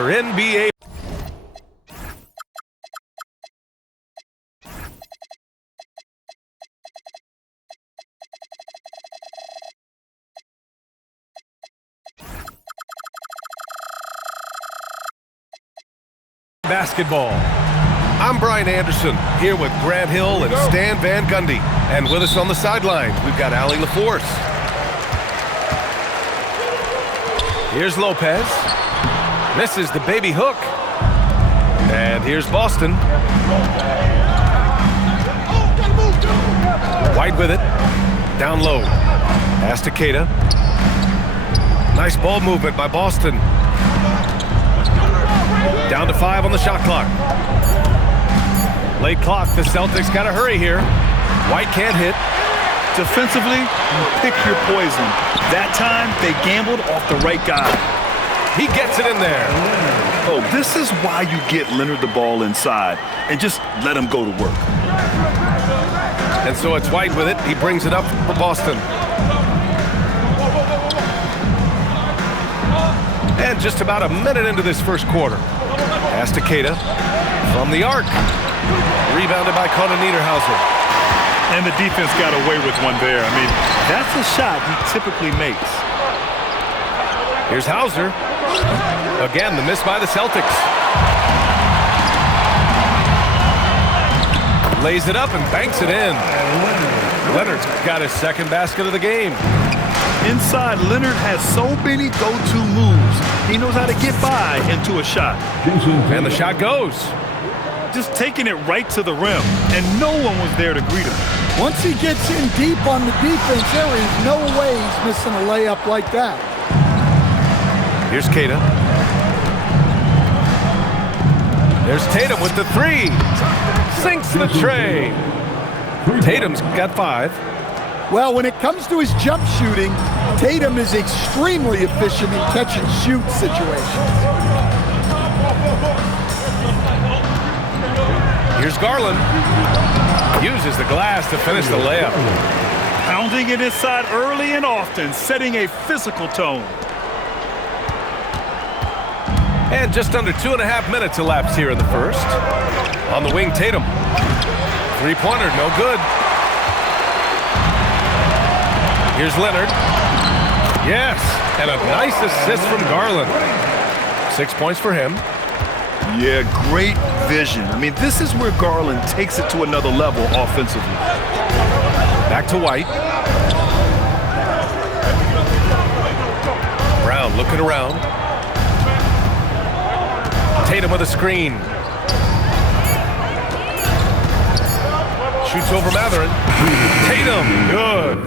for NBA. Basketball. I'm Brian Anderson, here with Grant Hill and Stan Van Gundy. And with us on the sidelines, we've got Allie LaForce. Here's Lopez. Misses the baby hook. And here's Boston. White with it. Down low. Pass to Keita. Nice ball movement by Boston. Down to 5 on the shot clock. Late clock, the Celtics got to hurry here. White can't hit. Defensively, you pick your poison. That time, they gambled off the right guy. He gets it in there. Oh, this is why you get Leonard the ball inside and just let him go to work. And so it's White with it. He brings it up for Boston. And just about a minute into this first quarter. Pass to Keita from the arc. Rebounded by Conan Niederhauser. And the defense got away with one there. I mean, that's a shot he typically makes. Here's Hauser. Again, the miss by the Celtics. Lays it up and banks it in. Leonard's got his second basket of the game. Inside, Leonard has so many go-to moves. He knows how to get by into a shot. And the shot goes. Just taking it right to the rim, and no one was there to greet him. Once he gets in deep on the defense, there is no way he's missing a layup like that. Here's Keita. There's Tatum with the 3. Sinks the tray. Tatum's got 5. Well, when it comes to his jump shooting, Tatum is extremely efficient in catch-and-shoot situations. Here's Garland. Uses the glass to finish the layup. Pounding it inside early and often, setting a physical tone. And just under 2.5 minutes elapsed here in the first. On the wing, Tatum. Three-pointer, no good. Here's Leonard. Yes, and a nice assist from Garland. 6 points for him. Yeah, great vision. I mean, this is where Garland takes it to another level offensively. Back to White. Brown looking around. Tatum with a screen. Shoots over Mathurin. Tatum, good.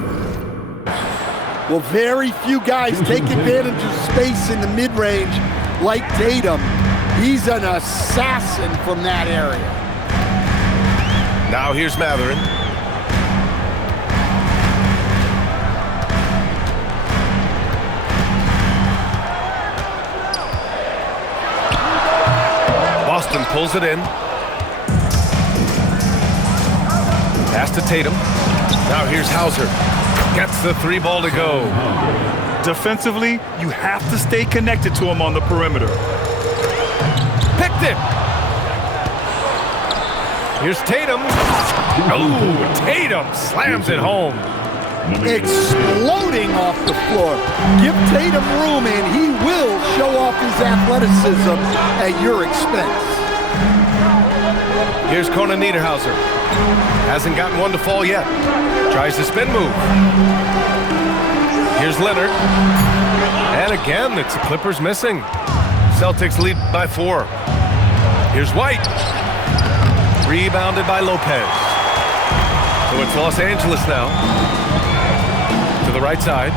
Well, very few guys take advantage of space in the mid-range like Tatum. He's an assassin from that area. Now here's Mathurin. Boston pulls it in. Pass to Tatum. Now here's Hauser. Gets the 3 ball to go. Defensively, you have to stay connected to him on the perimeter. Picked it. Here's Tatum. Oh, Tatum slams it home. Exploding off the floor. Give Tatum room and he will show off his athleticism at your expense. Here's Conan Niederhauser. Hasn't gotten one to fall yet. Tries the spin move. Here's Leonard. And again, it's the Clippers missing. Celtics lead by 4. Here's White. Rebounded by Lopez. So it's Los Angeles now. To the right side.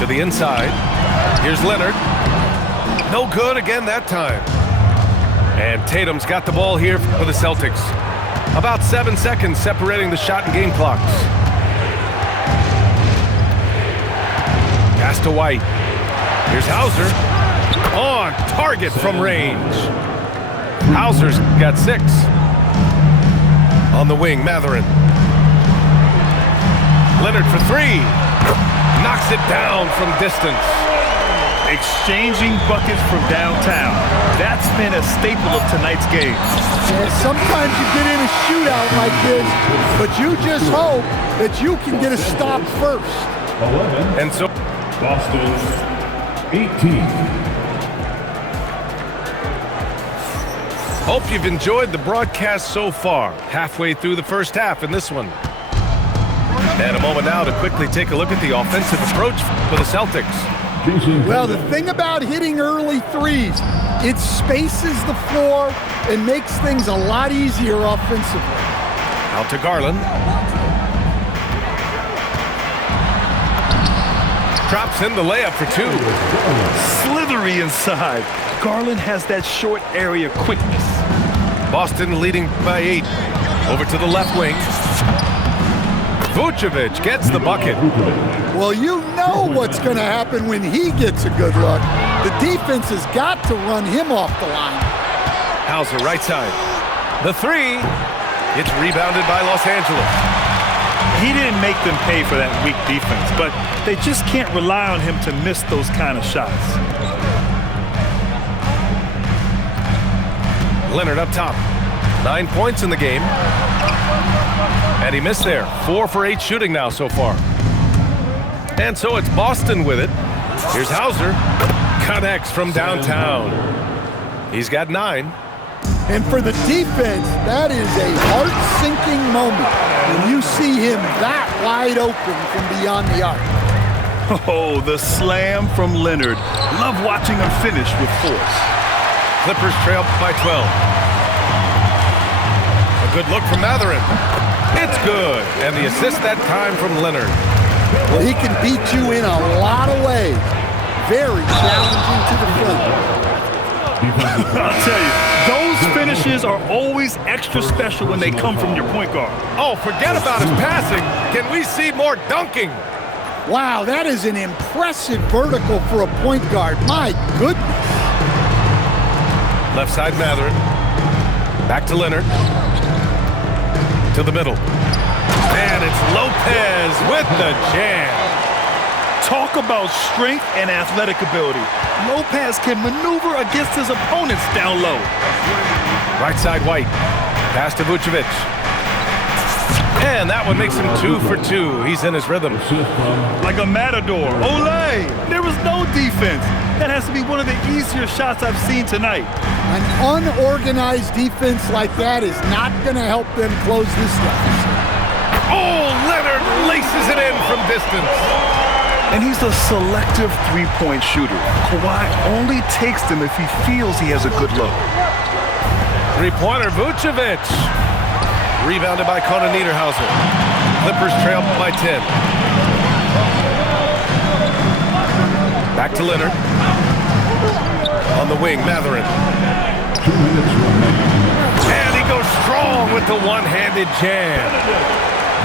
To the inside. Here's Leonard. No good again that time. And Tatum's got the ball here for the Celtics. About 7 seconds separating the shot and game clocks. Pass to White. Here's Hauser. On target from range. Hauser's got 6. On the wing, Mathurin. Leonard for 3. Knocks it down from distance. exchanging buckets from downtown. That's been a staple of tonight's game. Yeah, sometimes you get in a shootout like this, but you just hope that you can get a stop first. 11. And so Boston, 18. hope you've enjoyed the broadcast so far. Halfway through the first half in this one. And a moment now to quickly take a look at the offensive approach for the Celtics. Well, the thing about hitting early threes, it spaces the floor and makes things a lot easier offensively. Out to Garland. Drops in the layup for two. Slithery inside. Garland has that short area quickness. Boston leading by 8. Over to the left wing. Vucevic gets the bucket. Well, you know what's going to happen when he gets a good look. The defense has got to run him off the line. Hauser right side. The three. It's rebounded by Los Angeles. He didn't make them pay for that weak defense, but they just can't rely on him to miss those kind of shots. Leonard up top. 9 points in the game. And he missed there. 4 for 8 shooting now so far. And so it's Boston with it. Here's Hauser. Connects from downtown. He's got 9. And for the defense, that is a heart-sinking moment when you see him that wide open from beyond the arc. Oh, the slam from Leonard. Love watching him finish with force. Clippers trail by 12. A good look from Matherin. It's good. And the assist that time from Leonard. Well, he can beat you in a lot of ways. Very challenging to the front. I'll tell you, those finishes are always extra special when they come from your point guard. Oh, forget about his passing. Can we see more dunking? Wow, that is an impressive vertical for a point guard. My goodness. Left side Matherin. Back to Leonard. To the middle. And it's Lopez with the jam. Talk about strength and athletic ability. Lopez can maneuver against his opponents down low. Right side White. Pass to Vucevic. And that one makes him 2 for 2. He's in his rhythm. Like a matador. Olay! There was no defense. That has to be one of the easier shots I've seen tonight. An unorganized defense like that is not going to help them close this deficit. Oh, Leonard laces it in from distance. And he's a selective three-point shooter. Kawhi only takes them if he feels he has a good look. Three-pointer Vucevic. Rebounded by Conan Niederhauser. Clippers trail by 10. Back to Leonard. On the wing, Matherin. 2 minutes remaining. And he goes strong with the one-handed jam.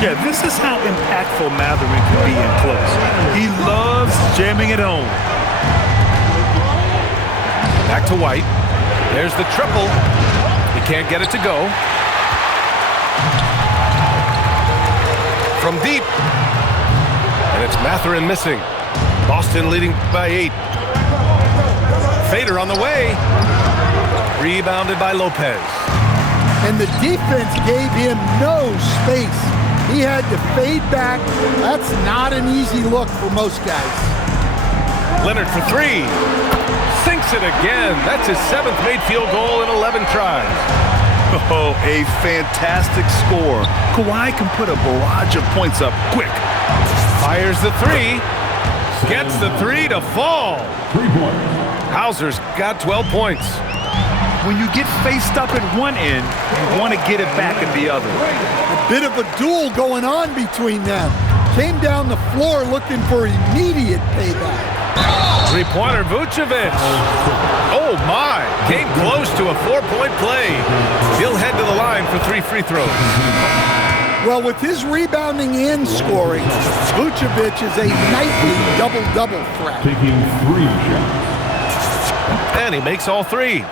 Yeah, this is how impactful Matherin can be in close. He loves jamming it home. Back to White. There's the triple. He can't get it to go. From deep. And it's Matherin missing. Boston leading by 8. Fader on the way. Rebounded by Lopez. And the defense gave him no space. He had to fade back. That's not an easy look for most guys. Leonard for 3. Sinks it again. That's his 7th made field goal in 11 tries. Oh, a fantastic score. Kawhi can put a barrage of points up quick. Fires the 3. Gets the 3 to fall. 3 points. Hauser's got 12 points. When you get faced up at one end, you want to get it back at the other. A bit of a duel going on between them. Came down the floor looking for immediate payback. Three-pointer Vucevic. Oh, my. Came close to a 4-point play. He'll head to the line for 3 free throws. Well, with his rebounding and scoring, Vucevic is a nightly double-double threat. Taking 3 shots. And he makes all 3.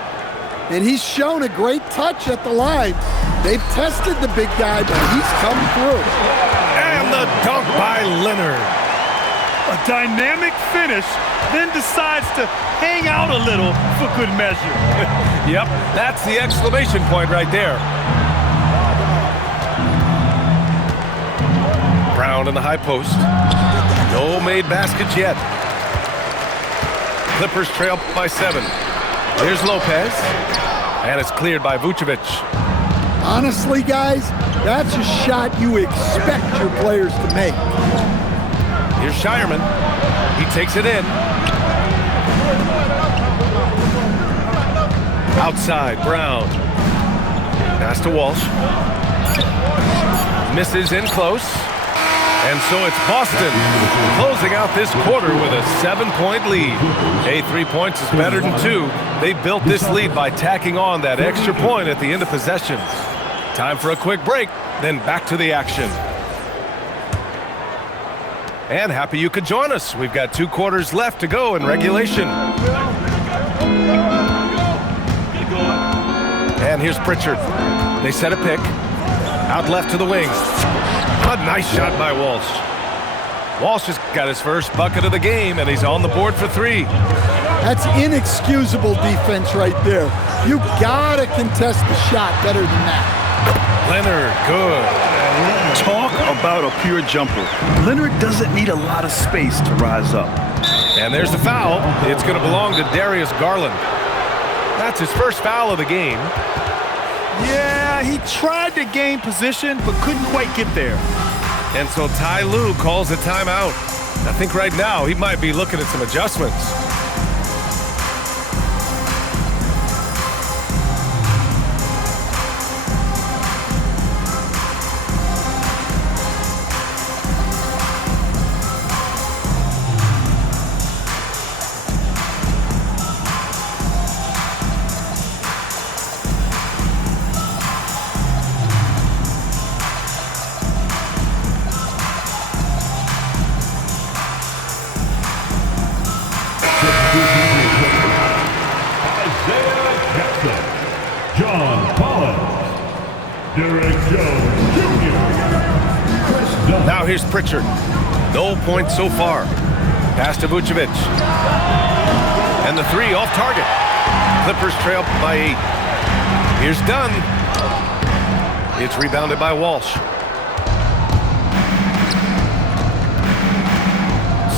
And he's shown a great touch at the line. They've tested the big guy, but he's come through. And the dunk by Leonard. A dynamic finish, then decides to hang out a little for good measure. Yep, that's the exclamation point right there. Brown in the high post. No made baskets yet. Clippers trail by 7. Here's Lopez. And it's cleared by Vucevic. Honestly, guys, that's a shot you expect your players to make. Here's Shireman. He takes it in. Outside, Brown. Pass to Walsh. Misses in close. And so it's Boston closing out this quarter with a 7-point lead. Hey, 3 points is better than 2. They built this lead by tacking on that extra point at the end of possessions. Time for a quick break, then back to the action. And happy you could join us. We've got 2 quarters left to go in regulation. And here's Pritchard. They set a pick. Out left to the wing. A nice shot by Walsh. Walsh has got his first bucket of the game, and he's on the board for 3. That's inexcusable defense right there. You gotta contest the shot better than that. Leonard, good. Talk about a pure jumper. Leonard doesn't need a lot of space to rise up. And there's the foul. It's going to belong to Darius Garland. That's his first foul of the game. Yeah, he tried to gain position, but couldn't quite get there. And so Ty Lue calls a timeout. I think right now he might be looking at some adjustments. Now here's Pritchard. No points so far. Pass to Vucevic. And the 3 off target. Clippers trail by 8. Here's Dunn. It's rebounded by Walsh.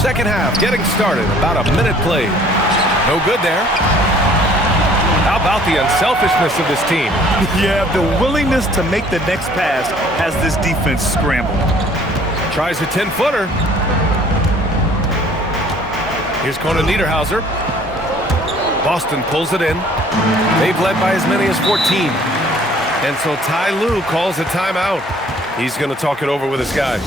Second half getting started. About a minute played. No good there. How about the unselfishness of this team? Yeah, the willingness to make the next pass has this defense scrambled. Tries a 10-footer. Here's Conan Niederhauser. Boston pulls it in. They've led by as many as 14. And so Ty Lue calls a timeout. He's going to talk it over with his guys.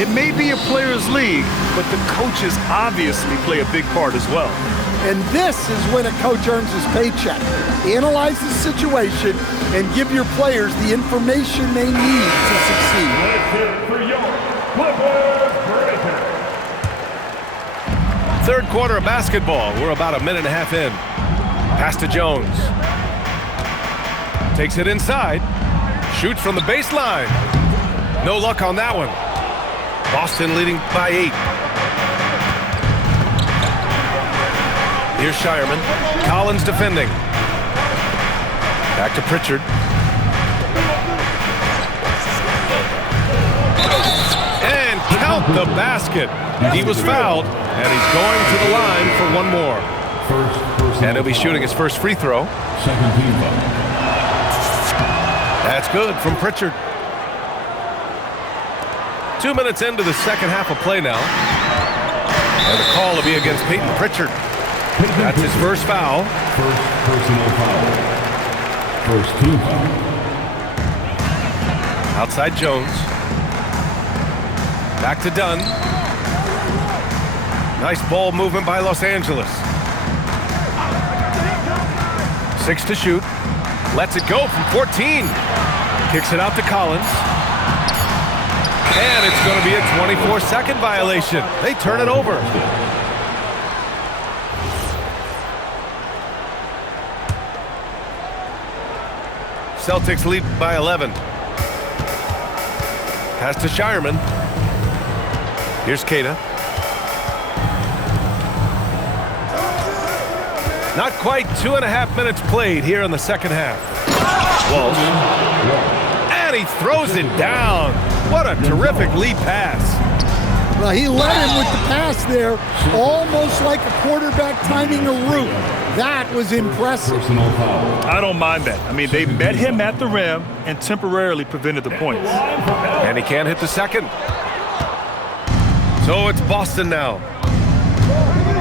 It may be a players' league, but the coaches obviously play a big part as well. And this is when a coach earns his paycheck. Analyze the situation and give your players the information they need to succeed. Let's hear it for your Clippers Breaker. Third quarter of basketball. We're about a minute and a half in. Pass to Jones. Takes it inside. Shoots from the baseline. No luck on that one. Boston leading by 8. Here's Shireman. Collins defending. Back to Pritchard. And count the basket. He was fouled, and he's going to the line for one more. And he'll be shooting his first free throw. Second team foul. That's good from Pritchard. 2 minutes into the second half of play now. And the call will be against Peyton Pritchard. That's his first foul. First personal foul. First team foul. Outside Jones. Back to Dunn. Nice ball movement by Los Angeles. 6 to shoot. Lets it go from 14. Kicks it out to Collins. And it's going to be a 24-second violation. They turn it over. Celtics lead by 11. Pass to Shireman. Here's Keita. Not quite 2.5 minutes played here in the second half. Walsh. And he throws it down. What a terrific lead pass. Well, he led him with the pass there, almost like a quarterback timing a route. That was impressive. I don't mind that. I mean, they met him at the rim and temporarily prevented the points. And he can't hit the second. So it's Boston now.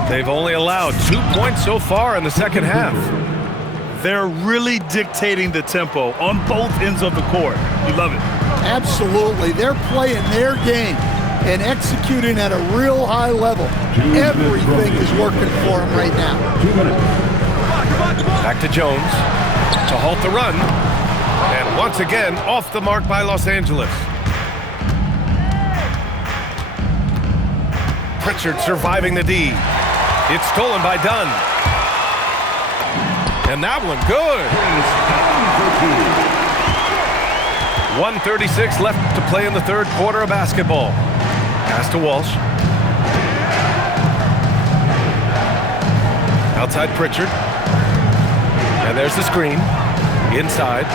They've only allowed 2 points so far in the second half. They're really dictating the tempo on both ends of the court. You love it. Absolutely. They're playing their game and executing at a real high level. Everything is working for them right now. Back to Jones to halt the run. And once again, off the mark by Los Angeles. Pritchard surviving the D. It's stolen by Dunn. And that one good. 1:36 left to play in the third quarter of basketball. Pass to Walsh. Outside Pritchard. And there's the screen. Inside.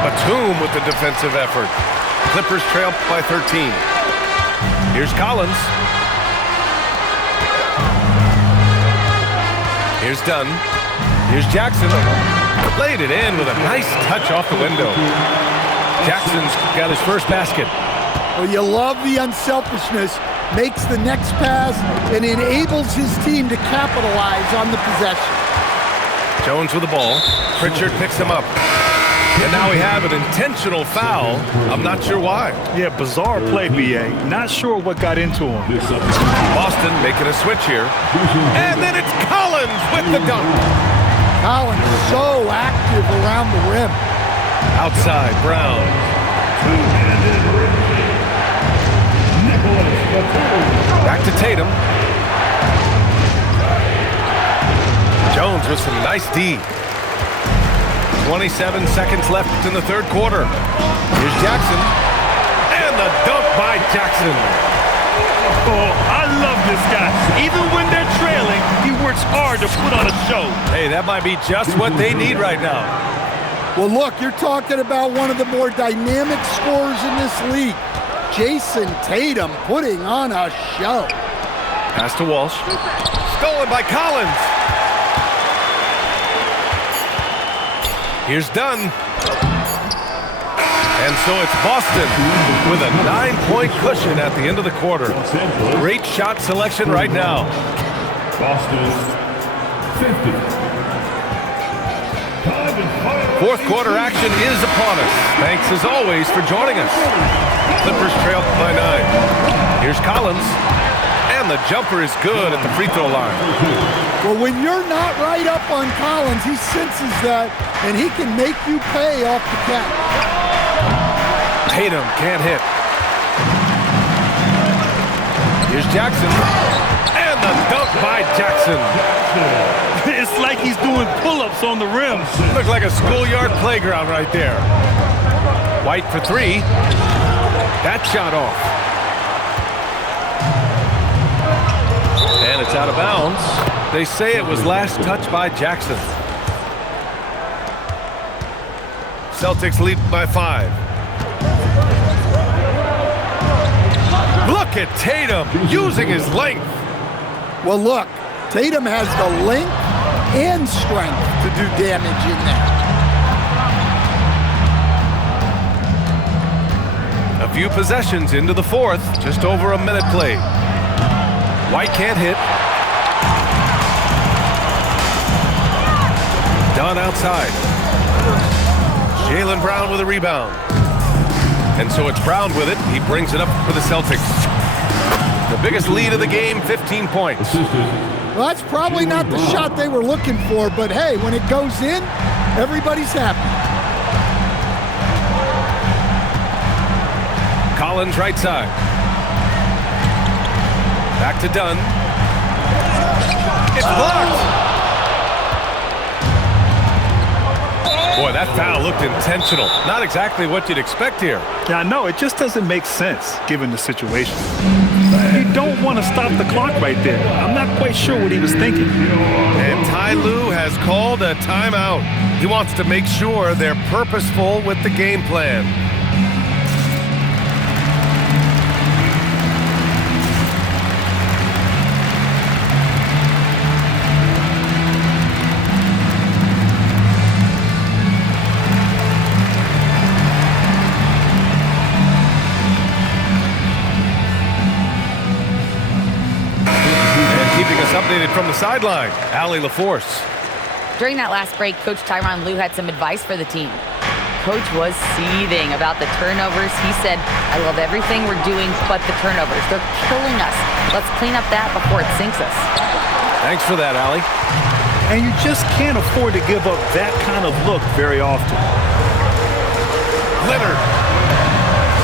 Batum with the defensive effort. Clippers trail by 13. Here's Collins. Here's Dunn. Here's Jackson. Laid it in with a nice touch off the window. Jackson's got his first basket. Well, you love the unselfishness. Makes the next pass and enables his team to capitalize on the possession. Jones with the ball. Pritchard picks him up. And now we have an intentional foul. I'm not sure why. Yeah, bizarre play, B.A. Not sure what got into him. Boston making a switch here. And then it's Collins with the dunk. Collins so active around the rim. Outside, Brown. Back to Tatum. Jones with some nice D. 27 seconds left in the third quarter. Here's Jackson. And the dunk by Jackson. Oh, I love this guy. Even when they're trailing, he works hard to put on a show. Hey, that might be just what they need right now. Well, look, you're talking about one of the more dynamic scorers in this league. Jason Tatum putting on a show. Pass to Walsh. Stolen by Collins. Here's Dunn. And so it's Boston with a 9-point cushion at the end of the quarter. Great shot selection right now. Boston 50. Fourth quarter action is upon us. Thanks as always for joining us. Clippers trail by 9. Here's Collins. And the jumper is good at the free throw line. Well, when you're not right up on Collins, he senses that, and he can make you pay off the catch. Tatum can't hit. Here's Jackson. And the dunk by Jackson. It's like he's doing pull-ups on the rim. Looks like a schoolyard playground right there. White for 3. That shot off. And it's out of bounds. They say it was last touched by Jackson. Celtics lead by 5. Look at Tatum using his length. Well, look, Tatum has the length and strength to do damage in there. A few possessions into the fourth, just over a minute played. White can't hit. Dunn outside. Jaylen Brown with a rebound. And so it's Brown with it. He brings it up for the Celtics. The biggest lead of the game, 15 points. Well, that's probably not the shot they were looking for, but hey, when it goes in, everybody's happy. Collins right side. Back to Dunn. It's blocked. Boy, that foul looked intentional. Not exactly what you'd expect here. Yeah, I know. It just doesn't make sense given the situation. He don't want to stop the clock right there. I'm not quite sure what he was thinking. And Ty Lue has called a timeout. He wants to make sure they're purposeful with the game plan. Updated from the sideline, Allie LaForce. During that last break, Coach Tyronn Lue had some advice for the team. Coach was seething about the turnovers. He said, I love everything we're doing but the turnovers. They're killing us. Let's clean up that before it sinks us. Thanks for that, Allie. And you just can't afford to give up that kind of look very often. Leonard.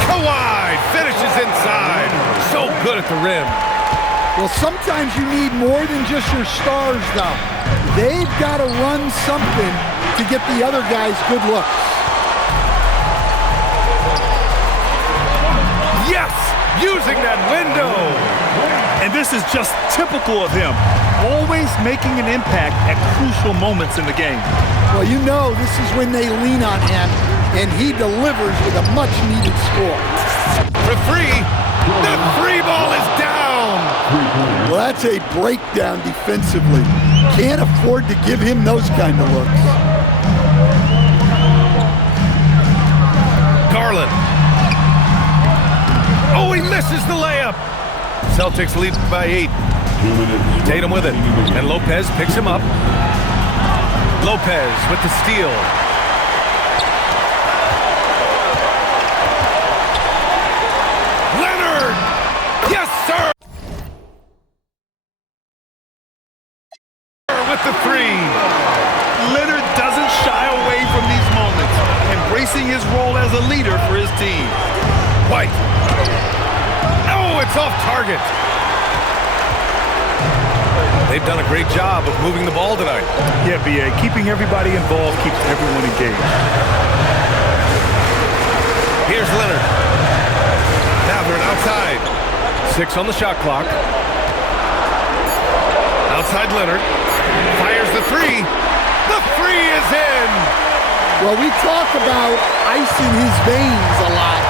Kawhi finishes inside. So good at the rim. Well, sometimes you need more than just your stars, though. They've got to run something to get the other guys good looks. Yes! Using that window! And this is just typical of him. Always making an impact at crucial moments in the game. Well, you know this is when they lean on him, and he delivers with a much-needed score. For three, the three ball is down! Well, that's a breakdown defensively. Can't afford to give him those kind of looks. Garland. Oh, he misses the layup. Celtics lead by 8. Tatum with it. And Lopez picks him up. Lopez with the steal. Leonard! Yes, sir! With the three. Leonard doesn't shy away from these moments, embracing his role as a leader for his team. White. Oh, it's off target. They've done a great job of moving the ball tonight. Yeah, B.A. Keeping everybody involved keeps everyone engaged. Here's Leonard. Now they're outside. 6 on the shot clock. Outside Leonard. Fires the three. The three is in. Well, we talk about ice in his veins a lot,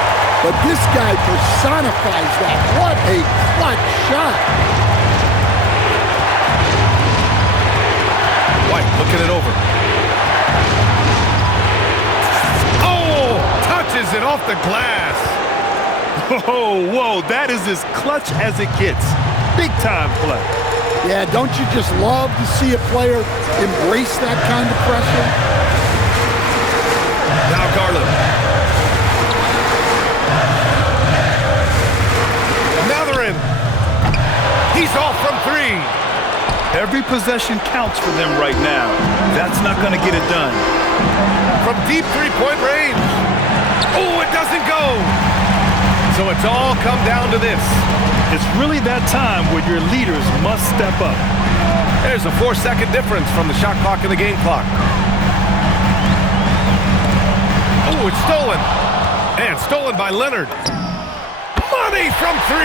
but this guy personifies that. What a clutch shot. White looking it over. Oh, touches it off the glass. Whoa, that is as clutch as it gets. Big time play. Yeah, don't you just love to see a player embrace that kind of pressure? Now Garland. Now they're in. He's off from 3. Every possession counts for them right now. That's not going to get it done. From deep three-point range. Oh, it doesn't go. So it's all come down to this. It's really that time where your leaders must step up. There's a 4-second difference from the shot clock and the game clock. Oh, it's stolen. And stolen by Leonard. Money from 3.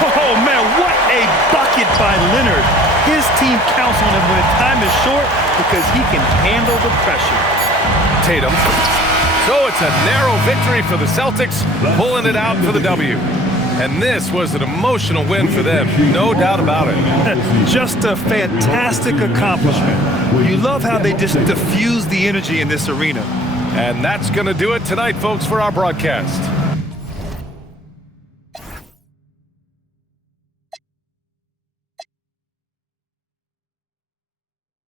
Oh, man, what a bucket by Leonard. His team counts on him when time is short because he can handle the pressure. Tatum. So it's a narrow victory for the Celtics, pulling it out for the W. And this was an emotional win for them, no doubt about it. Just a fantastic accomplishment. You love how they just diffuse the energy in this arena. And that's going to do it tonight, folks, for our broadcast.